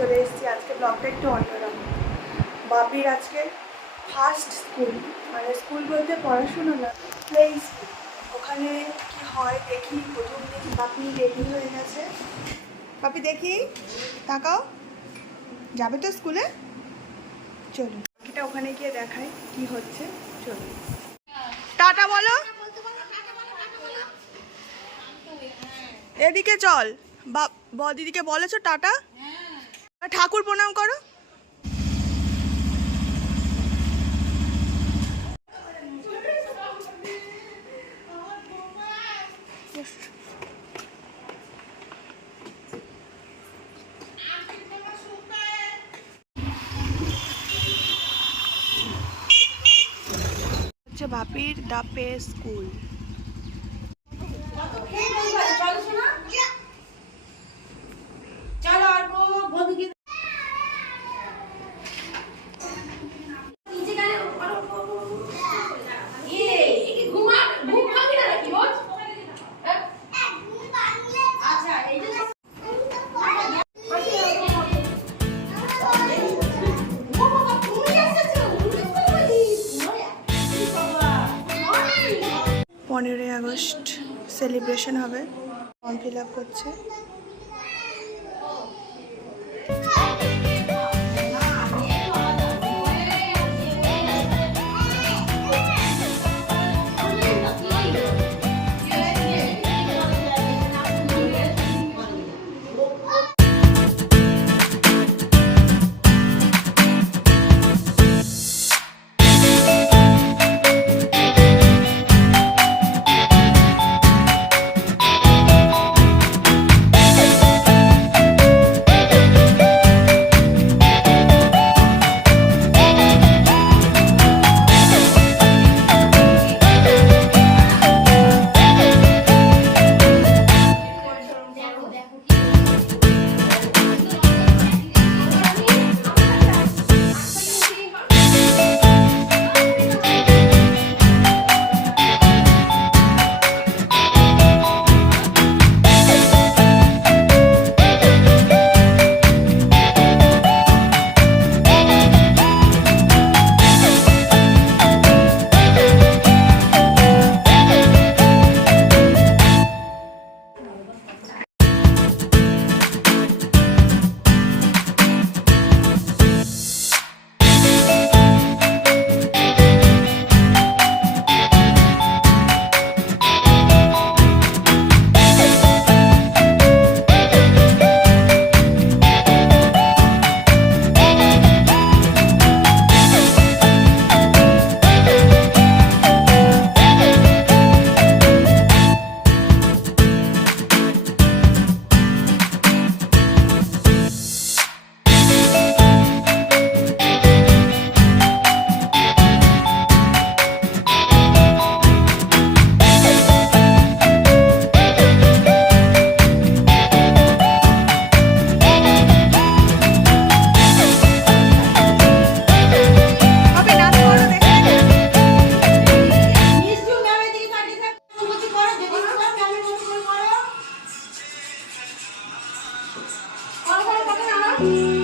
চলে এসেছি আজকে ব্লগটা একটু অন্যরকম। বাপির আজকে ফার্স্ট স্কুল মানে স্কুল বলতে পড়াশুনো না প্লে স্কুল ওখানে কি হয় দেখি, প্রথম দিন বাপি রেডি হয়ে গেছে। বাপি, দেখি, তাকাও। যাবে তো স্কুলে চলুন বাকিটা ওখানে গিয়ে দেখাই কি হচ্ছে। চলুন টাটা বলো। এদিকে চল। ব- দিদিকে বলেছ টাটা? ঠাকুর প্রণাম করো। হচ্ছে বাপির দা পে স্কুল। আগস্ট সেলিব্রেশন হবে ফর্ম ফিল আপ করছে। করো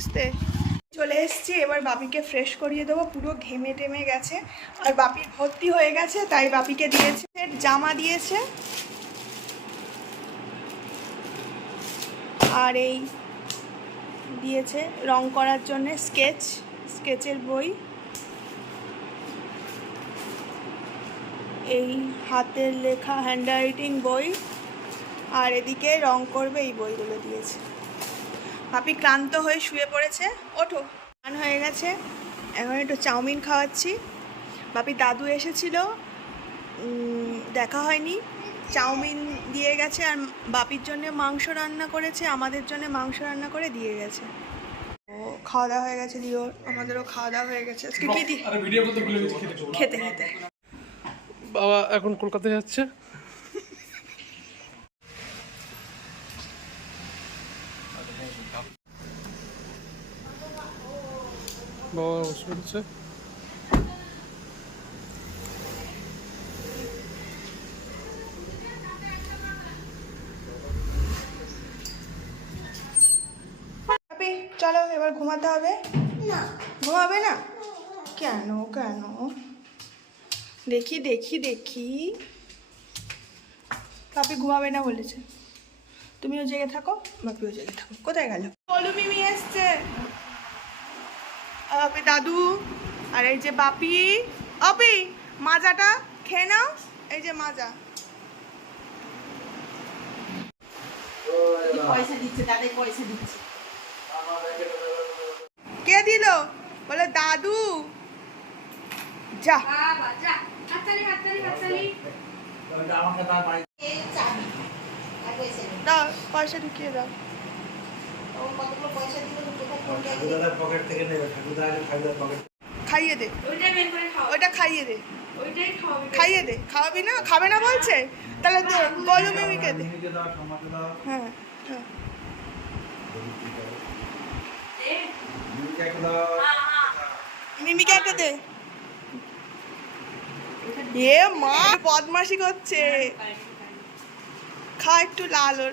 আসতে। চলে এসেছি, এবার বাপিকে ফ্রেশ করিয়ে দেবো, পুরো ঘেমে টেমে গেছে। আর বাপির ভর্তি হয়ে গেছে, তাই বাপিকে দিয়েছে, জামা দিয়েছে। আর এই দিয়েছে রং করার জন্য স্কেচ স্কেচের বই। এই হাতের লেখা হ্যান্ডরাইটিং বই। আর এদিকে রং করবে এই বইগুলো দিয়েছে। পাপি ক্লান্ত হয়ে শুয়ে পড়েছে। ওঠো। স্নান হয়ে গেছে। এখন একটু চাউমিন খাওয়াচ্ছি। বাপি দাদু এসেছিল। দেখা হয়নি। চাউমিন দিয়ে গেছে আর বাপির জন্য মাংস রান্না করেছে। আমাদের জন্য মাংস রান্না করে দিয়ে গেছে। ও খাওয়া দাওয়া হয়ে গেছে দিও। আমাদেরও খাওয়া দাওয়া হয়ে গেছে। আজকে কি খেতে খেতে। বাবা এখন কলকাতায় যাচ্ছে? বাবা বসে পড়েছে চলো এবার ঘুমাতে হবে? না। ঘুমাবে না? কেন কেন? দেখি দেখি দেখি। পাপি ঘুমাবে না বলেছে। তুমিও জেগে থাকো বাপিও জেগে থাকো। কোথায় গেল? বলু মিমি এসছে। বাপি দাদু। আর এই যে বাপি। অপি মাজাটা খেয়ে নাও। এই যে মাজা। কে দিল? বলে দাদু। যা। দাও পয়সা ঢুকিয়ে দাও। ও কতগুলো পয়সা দিল কোথায় কোন ঠাকুরদাদার পকেট থেকে নেবে। ঠাকুরদাদা ঠাকুরদার পকেট খাইয়ে দে। ওইটাই বের করে খাও ওইটা খাইয়ে দে। ওইটাই খাওয়াবে। খাইয়ে দে। খাওয়াবি না? খাবে না বলছে? তাহলে বলো মিমিকে দে। মিমিকে দাও ঠাম্মাকে দাও। হ্যাঁ হ্যাঁ। দে। মিমিকে একটা এ মা বদমাশি করছে। খা একটু লাল ওর।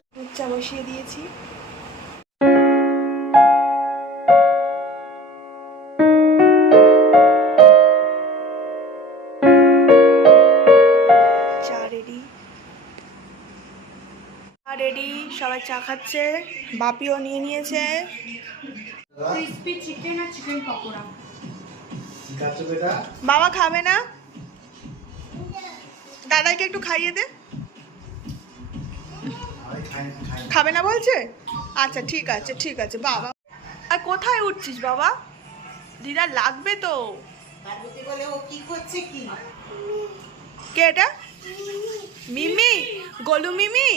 চা বসিয়ে দিয়েছি। চা রেডি চা রেডি সবাই চা খাচ্ছে বাপিও নিয়ে নিয়েছে। ক্রিসপি চিকেন আর চিকেন পকোড়া। বাবা খাবে না? দাদাকে একটু খাইয়ে দে। খাবে না বলছে? আচ্ছা ঠিক আছে ঠিক আছে, বাবা। আর কোথায় উঠছিস বাবা? দিদা লাগবে তো। কি এটা? মিমি? গোলু মিমি?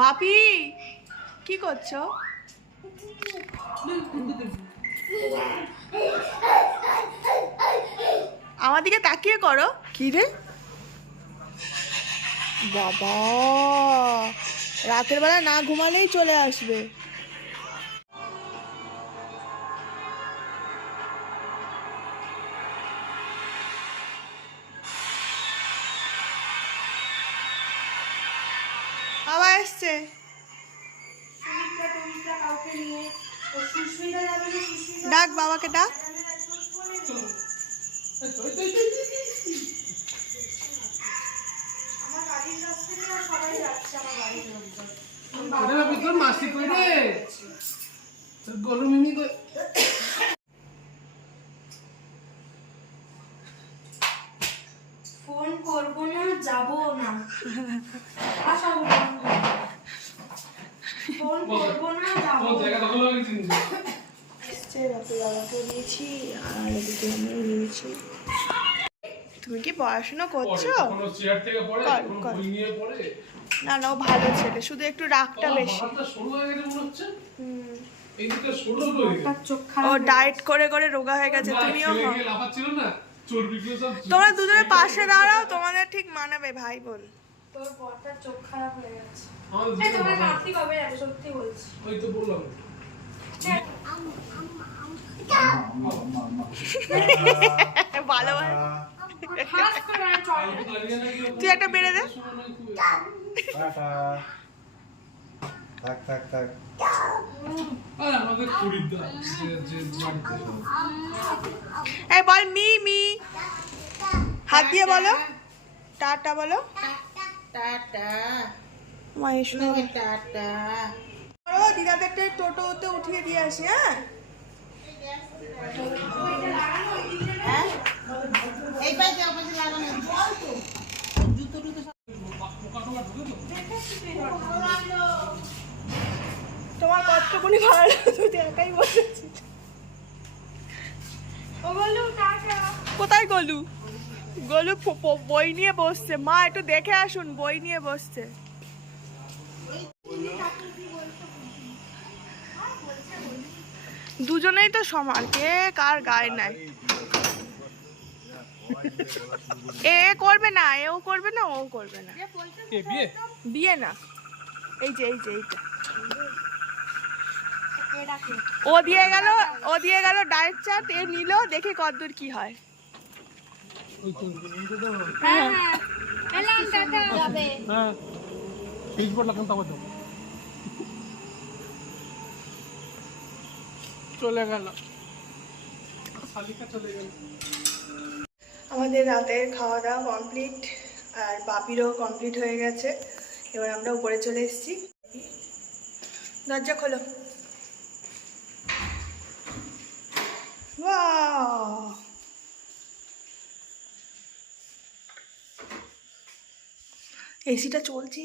বাপি কি করছ? আমার দিকে তাকিয়ে করো। কি রে? বাবা রাতের বেলা না ঘুমালেই চলে আসবে। বাবা এসছে। ডাক বাবাকে ডাক। মাসি কই রে? মিমি কই? ফোন করব না যাব না। আসাবো ফোন করব না যাব জায়গা দখল হয়ে গেছে দিয়েছি আর এদিকে আমিও নিয়েছি। তুমি কি পড়াশোনা করছ? না না ও ভালো ছেলে। শুধু একটু রাগটা বেশি। ও ডায়েট করে করে রোগা হয়ে গেছে। তুমিও তোমরা দুজনে পাশে দাঁড়াও তোমাদের ঠিক মানাবে ভাই বোন। তোর বরটার চোখ খারাপ হয়ে গেছে। সত্যি বলছি। ওই তো বললাম। ভালো তুই একটা বেড়ে দে। টাটা থাক এই বল মি মি। হাত দিয়ে বলো। টাটা বলো। টাটা টাটা দিদাদেরটা টোটোতে উঠিয়ে দিয়ে আসি হ্যাঁ? জুতো টুতো তোমার কতটুকুনি ভালো লাগে তুই একাই বসেছিস কোথায় গলু? গলু বই নিয়ে বসছে। মা একটু দেখে আসুন বই নিয়ে বসছে। দুজনেই তো সমান। কে কার গায়ে নাই? এ এ করবে না এও করবে না ও করবে না। বিয়ে? বিয়ে না। এই যে এই যে এইটা ও দিয়ে গেল ও দিয়ে গেল ডায়েট চার্ট এ নিল দেখে কতদূর কি হয়। হ্যাঁ হ্যাঁ। হ্যাঁ। চলে গেল। শালিকা চলে গেল। আমাদের রাতের খাওয়া দাওয়া কমপ্লিট আর বাপিরও কমপ্লিট হয়ে গেছে। এবার আমরা উপরে চলে এসেছি। দরজা খোলো! এসিটা চলছে।